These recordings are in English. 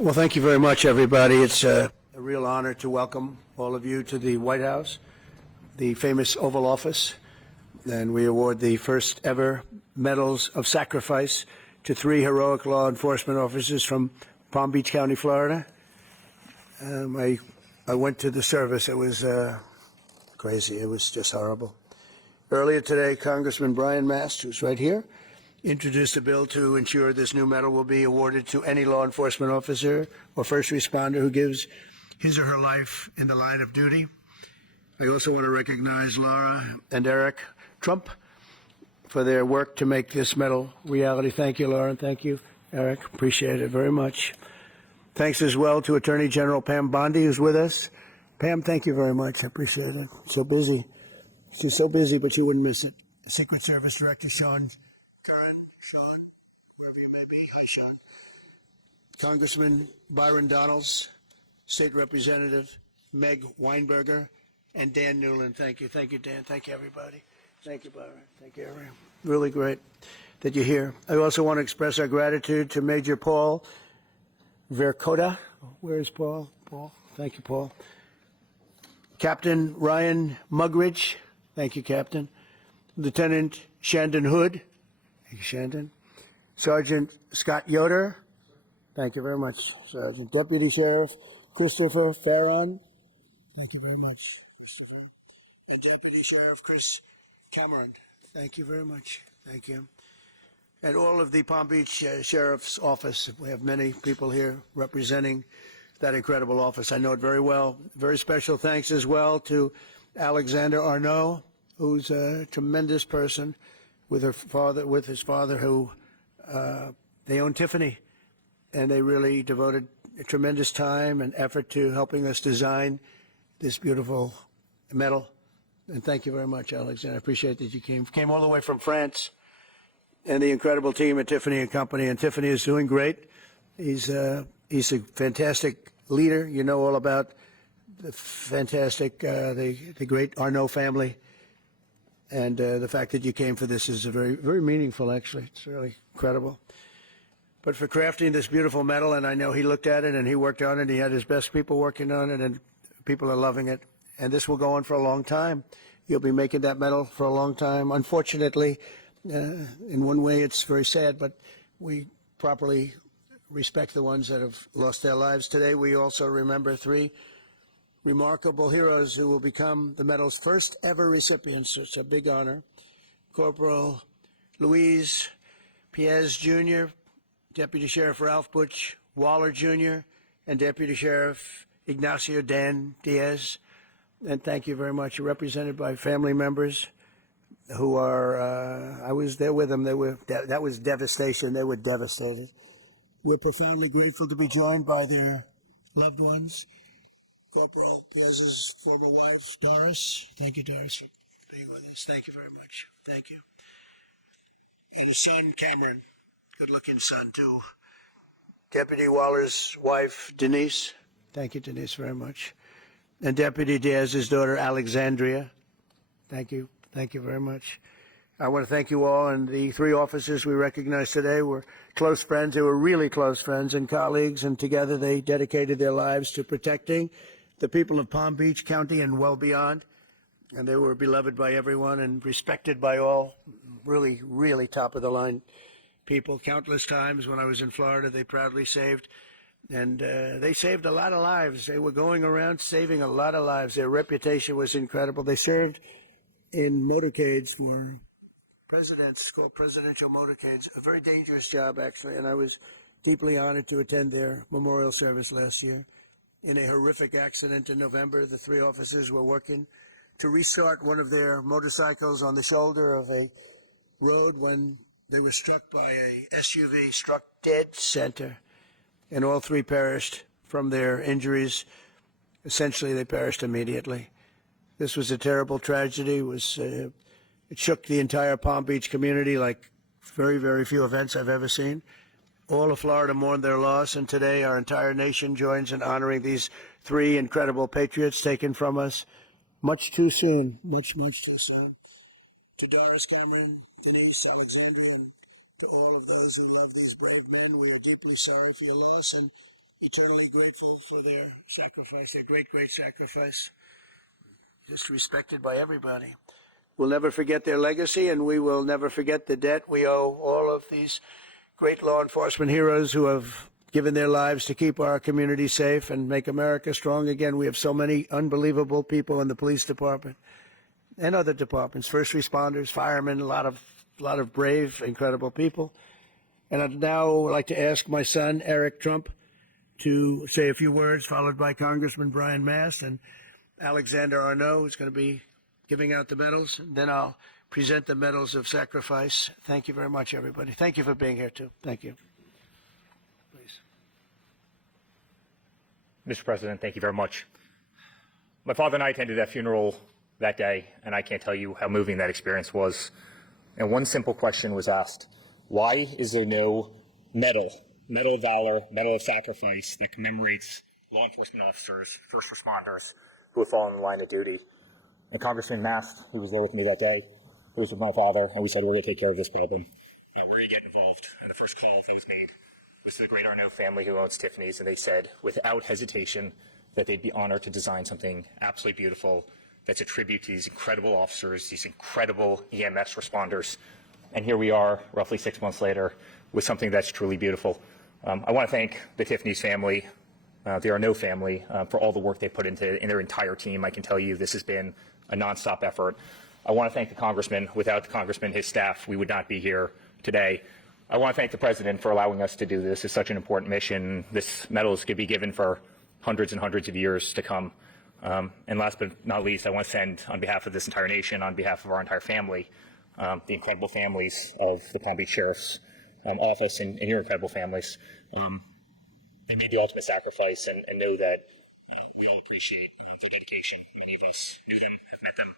Well, thank you very much, everybody. It's a real honor to welcome all of you to the White House, the famous Oval Office, and we award the first ever Medals of Sacrifice to 3 heroic law enforcement officers from Palm Beach County, Florida. I went to the service. It was crazy. It was just horrible. Earlier today, Congressman Brian Mast, who's right here, introduced a bill to ensure this new medal will be awarded to any law enforcement officer or first responder who gives his or her life in the line of duty. I also want to recognize Laura and Eric Trump for their work to make this medal reality. Thank you, Laura, and thank you, Eric. Appreciate it very much. Thanks as well to Attorney General Pam Bondi, who's with us. Pam, thank you very much. I appreciate it. So busy. She's so busy, but you wouldn't miss it. Secret Service Director Sean, wherever you may be. Hi, Sean. Congressman Byron Donalds, State Representative Meg Weinberger, and Dan Newland. Thank you. Thank you, Dan. Thank you, everybody. Thank you, Byron. Thank you, everyone. Really great that you're here. I also want to express our gratitude to Major Paul Vercoda. Where is Paul? Paul. Thank you, Paul. Captain Ryan Mugridge. Thank you, Captain. Lieutenant Shandon Hood. Thank you, Shandon. Sergeant Scott Yoder. Thank you very much, Sergeant. Deputy Sheriff Christopher Farron. Thank you very much, Christopher. And Deputy Sheriff Chris Cameron. Thank you very much. Thank you. And all of the Palm Beach Sheriff's Office. We have many people here representing that incredible office. I know it very well. Very special thanks as well to Alexander Arnault, who's a tremendous person with his father, who they own Tiffany, and they really devoted a tremendous time and effort to helping us design this beautiful medal. And thank you very much, Alexander. I appreciate that you came all the way from France, and the incredible team at Tiffany and Company. And Tiffany is doing great. He's a fantastic leader. You know all about the fantastic, the great Arnault family. And the fact that you came for this is very, very meaningful, actually. It's really incredible. But for crafting this beautiful medal, and I know he looked at it and he worked on it. He had his best people working on it, and people are loving it. And this will go on for a long time. You'll be making that medal for a long time. Unfortunately, in one way, it's very sad, but we properly respect the ones that have lost their lives. Today, we also remember 3 remarkable heroes who will become the medal's first ever recipients. It's a big honor. Corporal Luis Piez Jr., Deputy Sheriff Ralph Butch Waller Jr., and Deputy Sheriff Ignacio Dan Diaz. And thank you very much. You're represented by family members who are, I was there with them. That was devastation. They were devastated. We're profoundly grateful to be joined by their loved ones. Corporal Piez's former wife, Doris. Thank you, Doris, for being with us. Thank you very much. Thank you. And his son, Cameron. Good-looking son, too. Deputy Waller's wife, Denise. Thank you, Denise, very much. And Deputy Diaz's daughter, Alexandria. Thank you. Thank you very much. I want to thank you all. And the 3 officers we recognize today were close friends. They were really close friends and colleagues, and together they dedicated their lives to protecting the people of Palm Beach County and well beyond. And they were beloved by everyone and respected by all. Really, really top-of-the-line people. Countless times when I was in Florida, they proudly saved. And they saved a lot of lives. They were going around saving a lot of lives. Their reputation was incredible. They served in motorcades for presidents, called presidential motorcades. A very dangerous job, actually. And I was deeply honored to attend their memorial service last year. In a horrific accident in November, the 3 officers were working to restart one of their motorcycles on the shoulder of a road when they were struck by a SUV, struck dead center. And all 3 perished from their injuries. Essentially, they perished immediately. This was a terrible tragedy. It shook the entire Palm Beach community like very, very few events I've ever seen. All of Florida mourned their loss, and today our entire nation joins in honoring these 3 incredible patriots taken from us much too soon, much, much too soon. To Doris, Cameron, Denise, Alexandria, and to all of those who love these brave men, we are deeply sorry for your loss, and eternally grateful for their sacrifice, their great, great sacrifice, just respected by everybody. We'll never forget their legacy, and we will never forget the debt we owe all of these great law enforcement heroes who have given their lives to keep our community safe and make America strong again. We have so many unbelievable people in the police department and other departments, first responders, firemen, a lot of brave, incredible people. And I'd now like to ask my son, Eric Trump, to say a few words, followed by Congressman Brian Mast and Alexander Arnault, who's going to be giving out the medals. And then I'll present the medals of sacrifice. Thank you very much, everybody. Thank you for being here, too. Thank you. Please. Mr. President, thank you very much. My father and I attended that funeral that day, and I can't tell you how moving that experience was. And one simple question was asked: why is there no medal of valor, medal of sacrifice that commemorates law enforcement officers, first responders who have fallen in the line of duty? And Congressman Mast, who was there with me that day, he was with my father, and we said, we're going to take care of this problem. We're going to get involved. And the first call that was made was to the great Arnault family who owns Tiffany's, and they said, without hesitation, that they'd be honored to design something absolutely beautiful that's a tribute to these incredible officers, these incredible EMS responders. And here we are, roughly 6 months later, with something that's truly beautiful. I want to thank the Tiffany's family, the Arnault family, for all the work they put into in their entire team. I can tell you this has been a nonstop effort. I want to thank the Congressman. Without the Congressman, his staff, we would not be here today. I want to thank the President for allowing us to do this. It's such an important mission. This medals could be given for hundreds and hundreds of years to come. And last but not least, I want to send, on behalf of this entire nation, on behalf of our entire family, the incredible families of the Palm Beach Sheriff's Office and your incredible families. They made the ultimate sacrifice, and know that we all appreciate their dedication. Many of us knew them, have met them,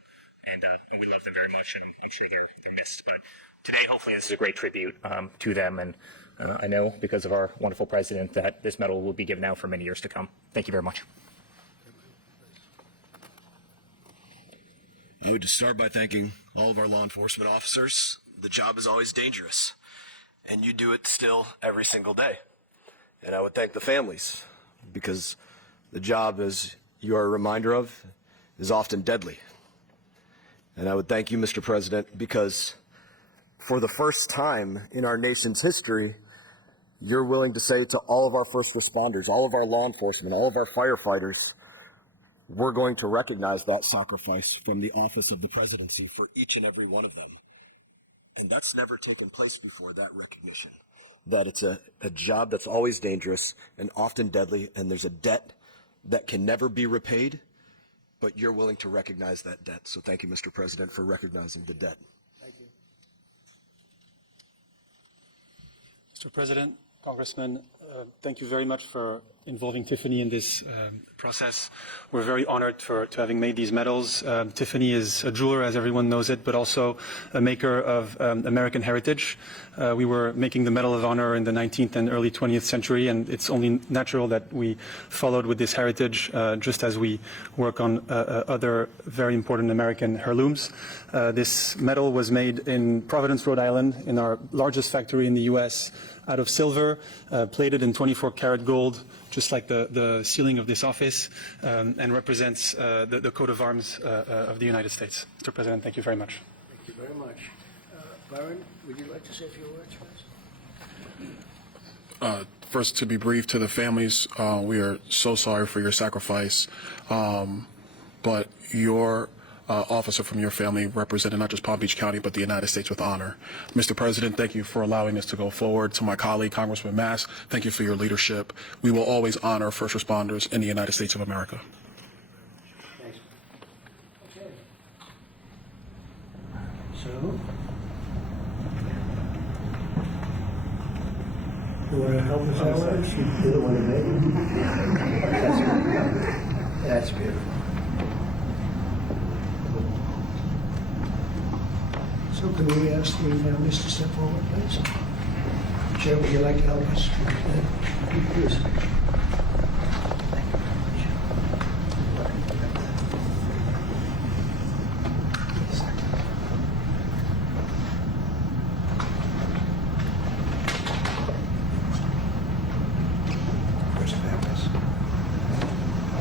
and we love them very much, and I'm sure they're missed. But today, hopefully, this is a great tribute to them, and I know, because of our wonderful president, that this medal will be given out for many years to come. Thank you very much. I would just start by thanking all of our law enforcement officers. The job is always dangerous, and you do it still every single day. And I would thank the families, because the job, as you are a reminder of, is often deadly. And I would thank you, Mr. President, because for the first time in our nation's history, you're willing to say to all of our first responders, all of our law enforcement, all of our firefighters, we're going to recognize that sacrifice from the office of the presidency for each and every one of them. And that's never taken place before, that recognition. That it's a job that's always dangerous and often deadly, and there's a debt that can never be repaid, but you're willing to recognize that debt. So thank you, Mr. President, for recognizing the debt. Thank you. Mr. President, Congressman, thank you very much for involving Tiffany in this process. We're very honored to having made these medals. Tiffany is a jeweler, as everyone knows it, but also a maker of American heritage. We were making the Medal of Honor in the 19th and early 20th century, and it's only natural that we followed with this heritage, just as we work on other very important American heirlooms. This medal was made in Providence, Rhode Island, in our largest factory in the U.S., out of silver, plated in 24-karat gold, just like the ceiling of this office, and represents the coat of arms of the United States. Mr. President, thank you very much. Thank you very much. Byron, would you like to say a few words first? First, to be brief to the families, we are so sorry for your sacrifice, but your officer from your family represented not just Palm Beach County, but the United States with honor. Mr. President, thank you for allowing us to go forward. To my colleague, Congressman Mast, thank you for your leadership. We will always honor first responders in the United States of America. Thanks. Okay. So, you want to help us out? You're the one who made it. That's beautiful. So can we ask the families to step forward, please? Chair, would you like to help us? Please. Congress families.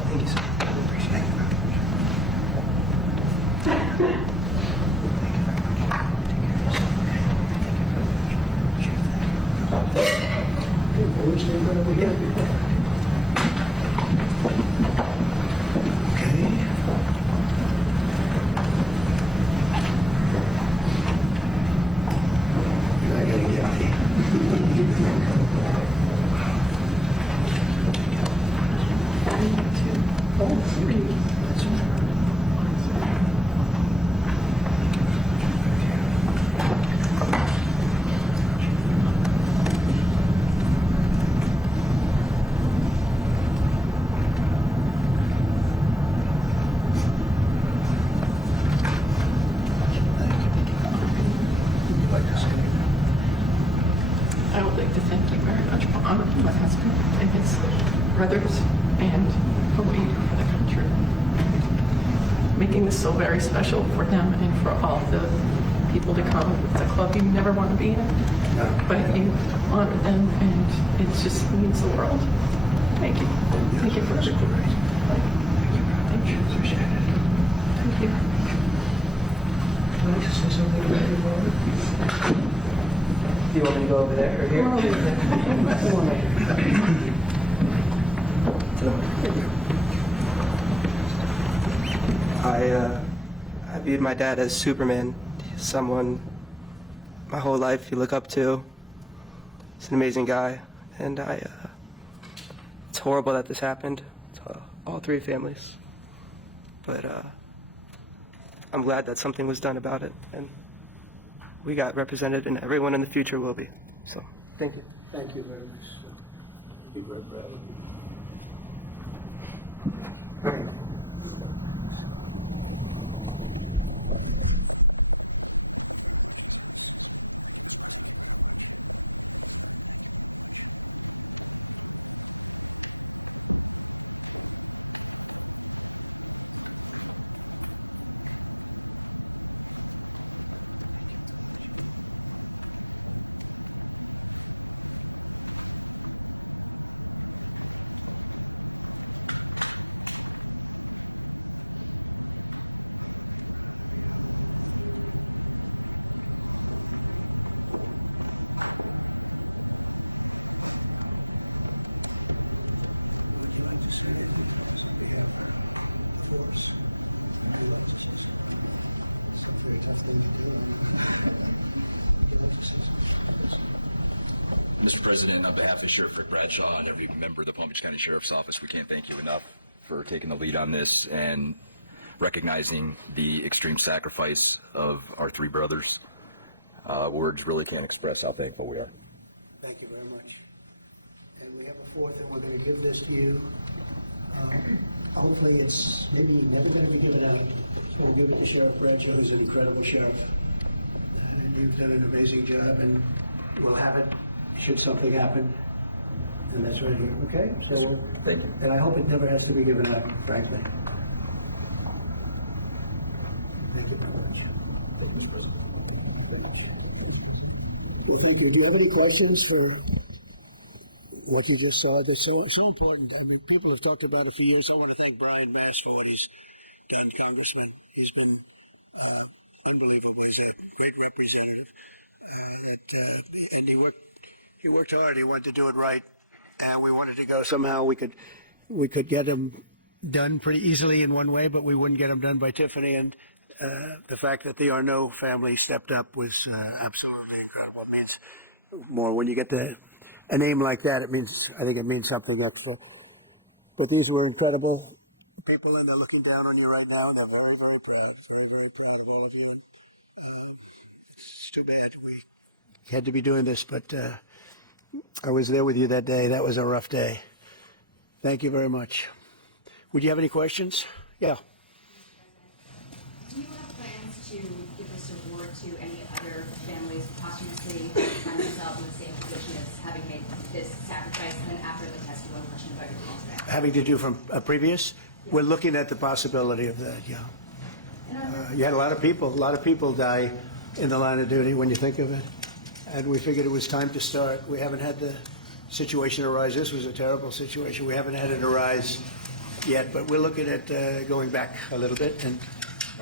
Thank you, sir. Appreciate it. I would like to thank you very much for honoring my husband and his brothers and for what you do for the country. Making this so very special for them and for all the people to come. It's a club you never want to be in, but you honor them and it just means the world. Thank you. Thank you for everything. Thank you. Thank you. Do you want me to go over there or here? I viewed my dad as Superman. He's someone my whole life you look up to. He's an amazing guy, and it's horrible that this happened to all three families. But I'm glad that something was done about it, and we got represented, and everyone in the future will be. So, thank you. Thank you very much. Be very proud. Mr. President, on behalf of Sheriff Rick Bradshaw and every member of the Palm Beach County Sheriff's Office, we can't thank you enough for taking the lead on this and recognizing the extreme sacrifice of our three brothers. Words really can't express how thankful we are. Thank you very much. And we have a fourth, and we're going to give this to you. Hopefully it's maybe never going to be given out. So we'll give it to Sheriff Bradshaw, who's an incredible sheriff. And you've done an amazing job, and we'll have it should something happen. And that's right here, okay? So, and I hope it never has to be given out, frankly. Thank you. Well, thank you. Do you have any questions for what you just saw? That's so important. I mean, people have talked about it for years. I want to thank Brian Bass for what he's done, Congressman. He's been unbelievable. He's a great representative. And he worked hard. He wanted to do it right. And we wanted to go somehow we could get him done pretty easily in one way, but we wouldn't get him done by Tiffany. And the fact that the Arnault family stepped up was absolutely incredible. It means more when you get a name like that. I think it means something extra. But these were incredible people, and they're looking down on you right now, and they're very, very proud, very, very proud of all of you. It's too bad we had to be doing this, but I was there with you that day. That was a rough day. Thank you very much. Would you have any questions? Yeah. Do you have plans to give this award to any other families posthumously who find themselves in the same position as having made this sacrifice, and then after the testimony, question about your calls back? Having to do from a previous? Yeah. We're looking at the possibility of that, yeah. You had a lot of people die in the line of duty when you think of it. And we figured it was time to start. We haven't had the situation arise. This was a terrible situation. We haven't had it arise yet, but we're looking at going back a little bit and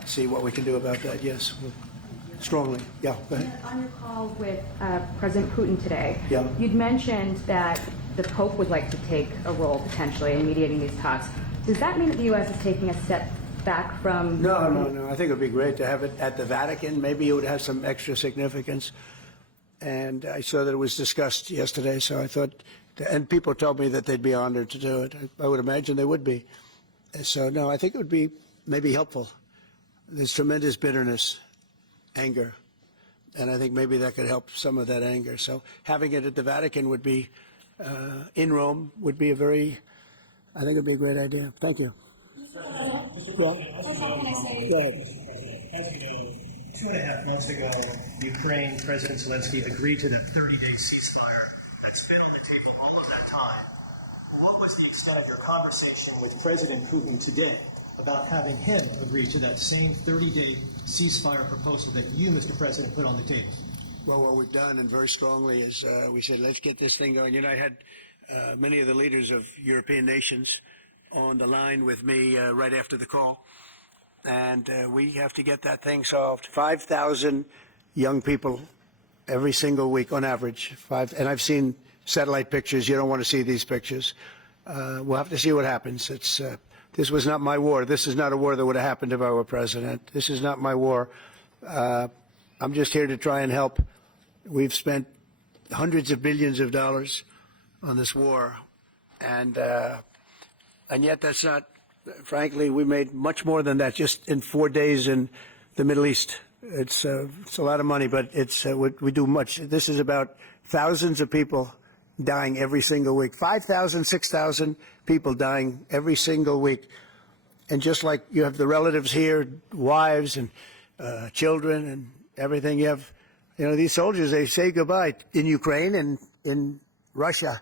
see what we can do about that. Yes, strongly. Yeah, go ahead. On your call with President Putin today, Yeah. you'd mentioned that the Pope would like to take a role potentially in mediating these talks. Does that mean that the U.S. is taking a step back from? No. I think it would be great to have it at the Vatican. Maybe it would have some extra significance. And I saw that it was discussed yesterday, so I thought, and people told me that they'd be honored to do it. I would imagine they would be. So, no, I think it would be maybe helpful. There's tremendous bitterness, anger, and I think maybe that could help some of that anger. So having it at the Vatican would be, in Rome, would be I think it would be a great idea. Thank you. Well, go ahead. As you know, 2.5 months ago, Ukraine President Zelensky agreed to that 30-day ceasefire that's been on the table all of that time. What was the extent of your conversation with President Putin today about having him agree to that same 30-day ceasefire proposal that you, Mr. President, put on the table? Well, what we've done, and very strongly, is we said, let's get this thing going. You know, I had many of the leaders of European nations on the line with me right after the call. And we have to get that thing solved. 5,000 young people every single week on average. And I've seen satellite pictures. You don't want to see these pictures. We'll have to see what happens. This was not my war. This is not a war that would have happened if I were president. This is not my war. I'm just here to try and help. We've spent hundreds of billions of dollars on this war. And yet that's not. Frankly, we made much more than that just in 4 days in the Middle East. It's a lot of money, but we do much. This is about thousands of people dying every single week. 5,000, 6,000 people dying every single week. And just like you have the relatives here, wives and children and everything, you have, these soldiers, they say goodbye in Ukraine and in Russia,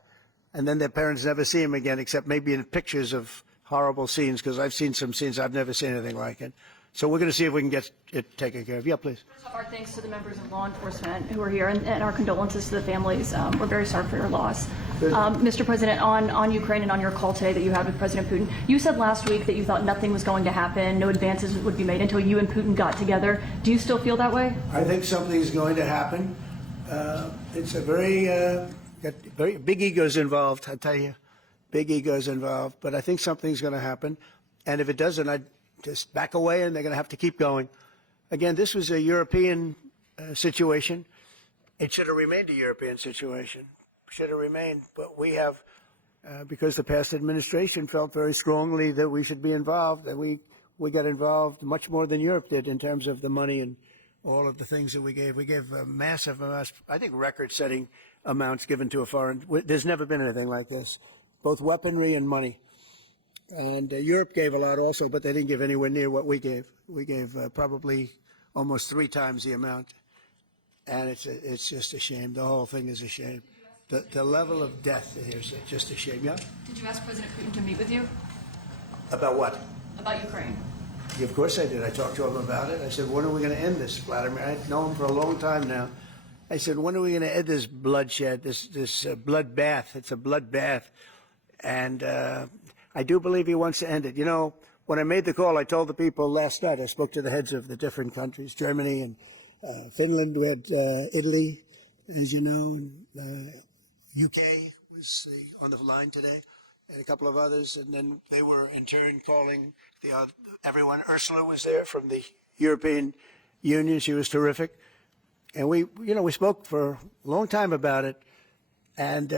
and then their parents never see them again, except maybe in pictures of horrible scenes, because I've seen some scenes, I've never seen anything like it. So we're going to see if we can get it taken care of. Yeah, please. First off, our thanks to the members of law enforcement who are here, and our condolences to the families. We're very sorry for your loss. Mr. President, on Ukraine and on your call today that you had with President Putin, you said last week that you thought nothing was going to happen, no advances would be made until you and Putin got together. Do you still feel that way? I think something's going to happen. It's a got very big egos involved, I tell you. Big egos involved, but I think something's going to happen. And if it doesn't, I'd just back away, and they're going to have to keep going. Again, this was a European situation. It should have remained a European situation. Should have remained, but we have, because the past administration felt very strongly that we should be involved, and we got involved much more than Europe did in terms of the money and all of the things that we gave. We gave massive amounts, I think record-setting amounts given to a foreign. There's never been anything like this. Both weaponry and money. And Europe gave a lot also, but they didn't give anywhere near what we gave. We gave probably almost 3 times the amount. And it's just a shame. The whole thing is a shame. The level of death here is just a shame. Yeah? Did you ask President Putin to meet with you? About what? About Ukraine. Yeah, of course I did. I talked to him about it. I said, when are we going to end this, Vladimir? I've known him for a long time now. I said, when are we going to end this bloodshed, this bloodbath? It's a bloodbath. And I do believe he wants to end it. When I made the call, I told the people last night, I spoke to the heads of the different countries, Germany and Finland. We had Italy, as you know, and UK was on the line today, and a couple of others. And then they were in turn calling everyone. Ursula was there from the European Union. She was terrific. And we spoke for a long time about it. And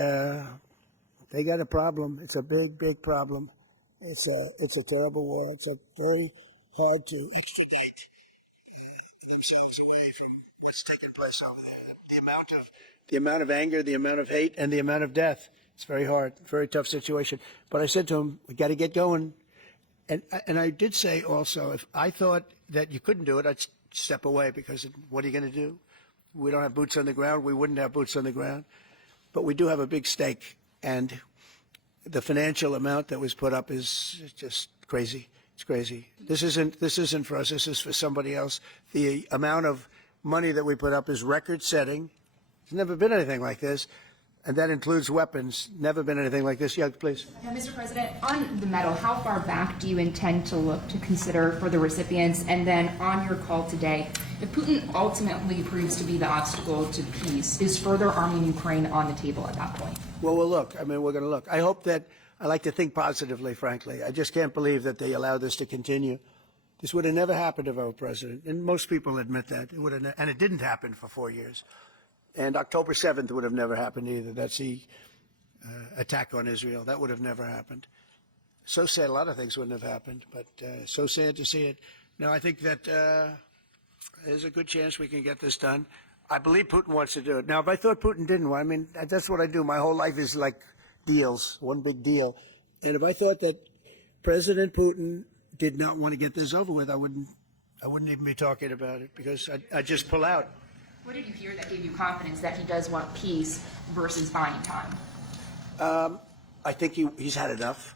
they got a problem. It's a big, big problem. It's a terrible war. It's very hard to extradite themselves away from what's taking place over there. The amount of anger, the amount of hate, and the amount of death. It's very hard, very tough situation. But I said to him, we got to get going. And I did say also, if I thought that you couldn't do it, I'd step away, because what are you going to do? We don't have boots on the ground. We wouldn't have boots on the ground. But we do have a big stake. And the financial amount that was put up is just crazy. It's crazy. This isn't for us. This is for somebody else. The amount of money that we put up is record-setting. There's never been anything like this. and that includes weapons. Never been anything like this. Yeah, please. Now, Mr. President, on the medal, how far back do you intend to look to consider for the recipients? And then on your call today, if Putin ultimately proves to be the obstacle to peace, is further arming Ukraine on the table at that point? Well, we'll look. I mean, we're going to look. I hope that, I like to think positively, frankly. I just can't believe that they allow this to continue. This would have never happened if I were president, and most people admit that. It would have, and it didn't happen for 4 years. And October 7th would have never happened either. That's the attack on Israel. That would have never happened. So sad, a lot of things wouldn't have happened, but so sad to see it. Now, I think that there's a good chance we can get this done. I believe Putin wants to do it. Now, if I thought Putin didn't, well, I mean, that's what I do. My whole life is like deals, one big deal. And if I thought that President Putin did not want to get this over with, I wouldn't even be talking about it, because I'd just pull out. What did you hear that gave you confidence that he does want peace versus buying time? I think he's had enough.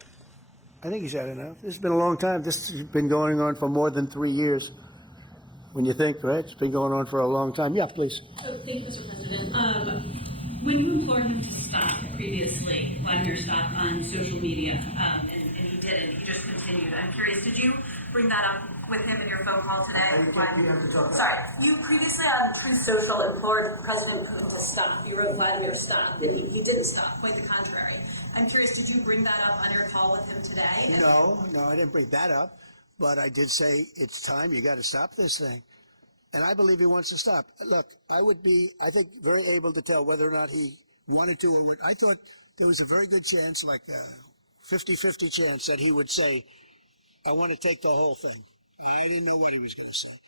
I think he's had enough. This has been a long time. This has been going on for more than 3 years. When you think, right? It's been going on for a long time. Yeah, please. Oh, thank you, Mr. President. When you implored him to stop previously, Vladimir stopped on social media, and he didn't. He just continued. I'm curious, did you bring that up with him in your phone call today? Sorry. You previously on Truth Social implored President Putin to stop. You wrote Vladimir stop, and he didn't stop. Quite the contrary. I'm curious, did you bring that up on your call with him today? No, I didn't bring that up. But I did say, it's time, you got to stop this thing. And I believe he wants to stop. Look, I think, very able to tell whether or not he wanted to or what. I thought there was a very good chance, like a 50-50 chance, that he would say, I want to take the whole thing. I didn't know what he was going to say.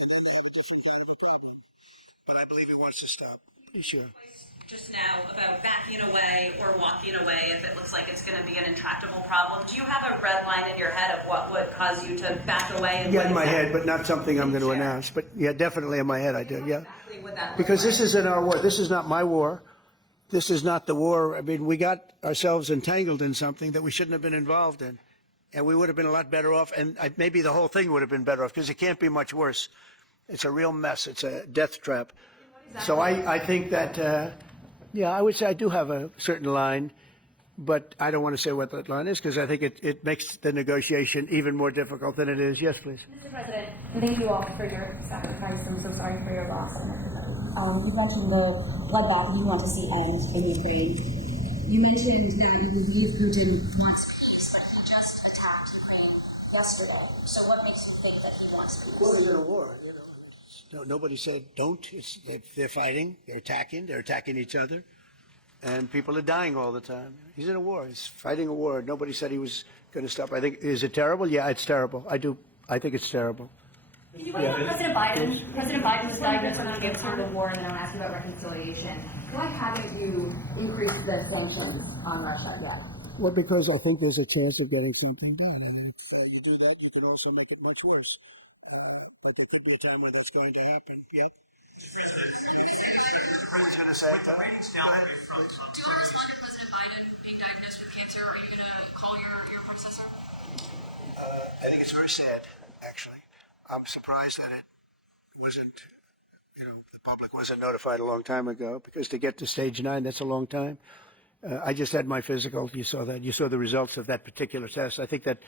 And then I have a different kind of a problem. But I believe he wants to stop. Pretty sure. Just now about backing away or walking away if it looks like it's going to be an intractable problem. Do you have a red line in your head of what would cause you to back away? And Yeah, in my head, but not something I'm going to announce. But yeah, definitely in my head I do, yeah. Exactly what that Because looks this isn't our war. This is not my war. This is not the war. I mean, we got ourselves entangled in something that we shouldn't have been involved in. And we would have been a lot better off, and maybe the whole thing would have been better off, because it can't be much worse. It's a real mess. It's a death trap. So I think that, yeah, I would say I do have a certain line, but I don't want to say what that line is, because I think it makes the negotiation even more difficult than it is. Yes, please. Mr. President, thank you all for your sacrifice. I'm so sorry for your loss. You mentioned the bloodbath you want to see end in Ukraine. You mentioned that you believe Putin wants peace, but he just attacked Ukraine yesterday. So what makes you think that he wants peace? Well, he's in a war. No, nobody said don't. They're fighting. They're attacking each other. And people are dying all the time. He's in a war. He's fighting a war. Nobody said he was going to stop. I think, is it terrible? Yeah, it's terrible. I think it's terrible. Can you talk about President Biden? President Biden was diagnosed with cancer of the war, and then I'll ask you about reconciliation. Why haven't you increased the sanctions on Russia yet? Well, because I think there's a chance of getting something done. And if you do that, you can also make it much worse. But there could be a time where that's going to happen. Yep. Who's going to say that? Do you want to respond to President Biden being diagnosed with cancer? Are you going to call your predecessor? I think it's very sad, actually. I'm surprised that it wasn't, the public wasn't notified a long time ago, because to get to stage 9, that's a long time. I just had my physical. You saw that. You saw the results of that particular test. I think that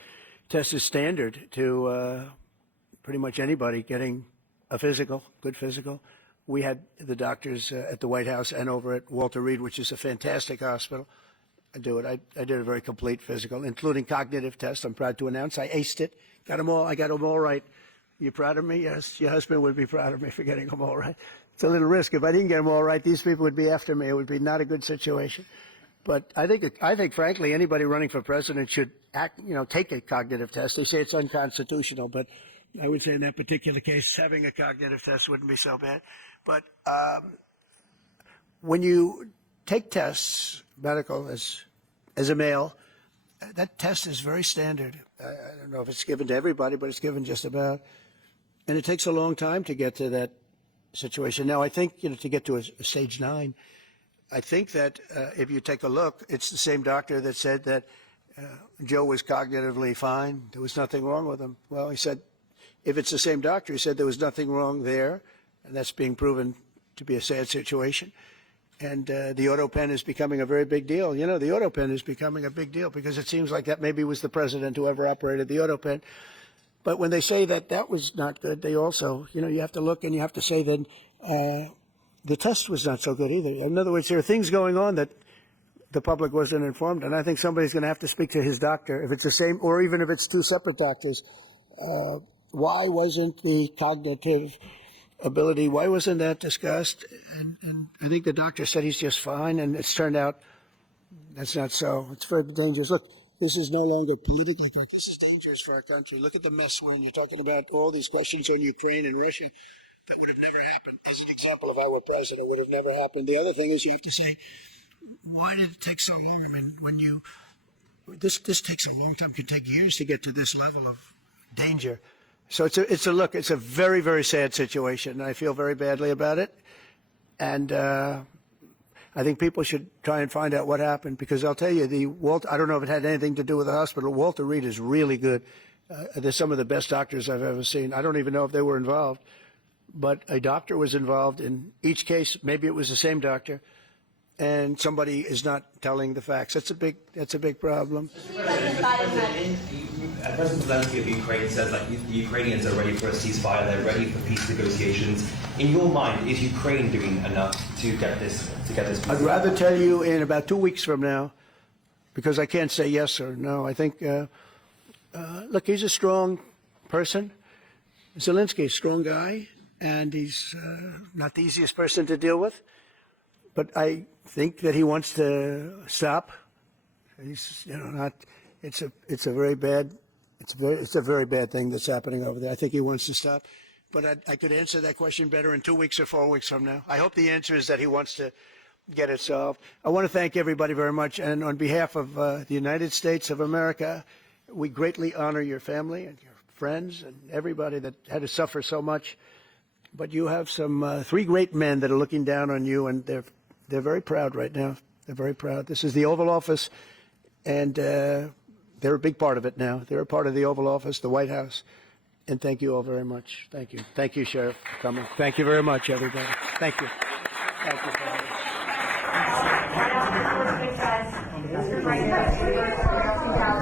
test is standard to pretty much anybody getting a physical, good physical. We had the doctors at the White House and over at Walter Reed, which is a fantastic hospital, do it. I did a very complete physical, including cognitive tests. I'm proud to announce I aced it. Got them all. I got them all right. You proud of me? Yes. Your husband would be proud of me for getting them all right. It's a little risk. If I didn't get them all right, these people would be after me. It would be not a good situation. But I think, frankly, anybody running for president should take a cognitive test. They say it's unconstitutional, but I would say in that particular case, having a cognitive test wouldn't be so bad. But when you take tests, medical, as a male, that test is very standard. I don't know if it's given to everybody, but it's given just about. And it takes a long time to get to that situation. Now, I think, to get to a stage 9, I think that if you take a look, it's the same doctor that said that Joe was cognitively fine. There was nothing wrong with him. Well, he said, if it's the same doctor, he said there was nothing wrong there, and that's being proven to be a sad situation. And the auto pen is becoming a very big deal. You know, the auto pen is becoming a big deal because it seems like that maybe was the president who ever operated the auto pen. But when they say that that was not good, they also, you know, you have to look and you have to say that the test was not so good either. In other words, there are things going on that the public wasn't informed, and I think somebody's going to have to speak to his doctor, if it's the same, or even if it's two separate doctors. Why wasn't the cognitive ability, why wasn't that discussed? And I think the doctor said he's just fine, and it's turned out that's not so. It's very dangerous. Look, this is no longer politically correct. This is dangerous for our country. Look at the mess we're in. You're talking about all these questions on Ukraine and Russia that would have never happened. As an example of our president would have never happened. The other thing is you have to say, why did it take so long? I mean, when you, this takes a long time. It could take years to get to this level of danger. So it's a very, very sad situation. I feel very badly about it. And I think people should try and find out what happened, because I'll tell you, I don't know if it had anything to do with the hospital. Walter Reed is really good. They're some of the best doctors I've ever seen. I don't even know if they were involved, but a doctor was involved in each case. Maybe it was the same doctor, and somebody is not telling the facts. That's a big problem. President Zelensky of Ukraine says that the Ukrainians are ready for a ceasefire, they're ready for peace negotiations. In your mind, is Ukraine doing enough to get this peace? I'd rather tell you in about 2 weeks from now, because I can't say yes or no. I think, look, he's a strong person. Zelensky is a strong guy, and he's not the easiest person to deal with. But I think that he wants to stop. He's, you know, not. It's a very bad thing that's happening over there. I think he wants to stop. But I could answer that question better in 2 weeks or 4 weeks from now. I hope the answer is that he wants to get it solved. I want to thank everybody very much. And on behalf of the United States of America, we greatly honor your family and your friends and everybody that had to suffer so much. But you have some 3 great men that are looking down on you, and they're very proud right now. They're very proud. This is the Oval Office, and they're a big part of it now. They're a part of the Oval Office, the White House. And thank you all very much. Thank you. Thank you, Sheriff, for coming. Thank you very much, everybody. Thank you. Thank you.